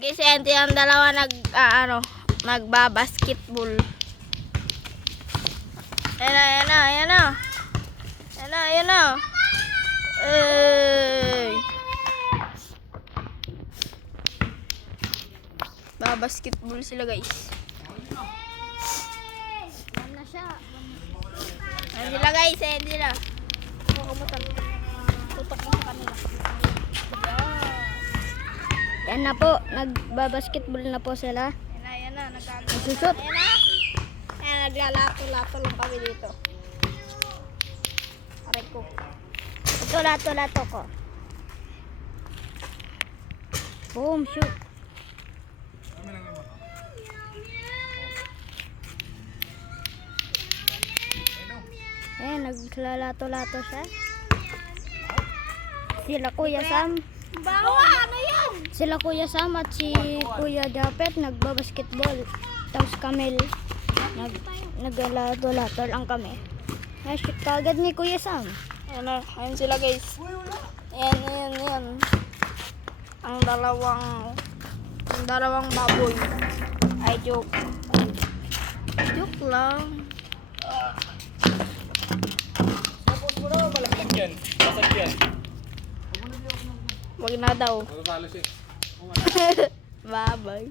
Guys, yan yung dalawa nagbabasketball. Ayan na. Basketball sila, guys. Yan na siya. Ayan sila, guys. Ayan sila. Tutok mo sa kanila. Yan na po. Nagbabasketball na po sila. Ayan na. Susot. Ayan na. Ayan, naglalato-lato lang kami dito. Aray ko. Ito lato-lato ko. Boom, shoot. Ayan, naglalato-lato siya. Sila Kuya Sam. Bawa, ano yun? Sila Kuya Sam at si Kuya Japet nagbabasketball. Tapos kami naglalato-lato lang kami. Nashoot kagad ni Kuya Sam. Ayan sila, guys. Ayan. Ang dalawang baboy. Ay, joke. Joke lang. Tapos mo na, malaglag yan. Basag yan. Wag na daw. Magkakalas eh. Babay.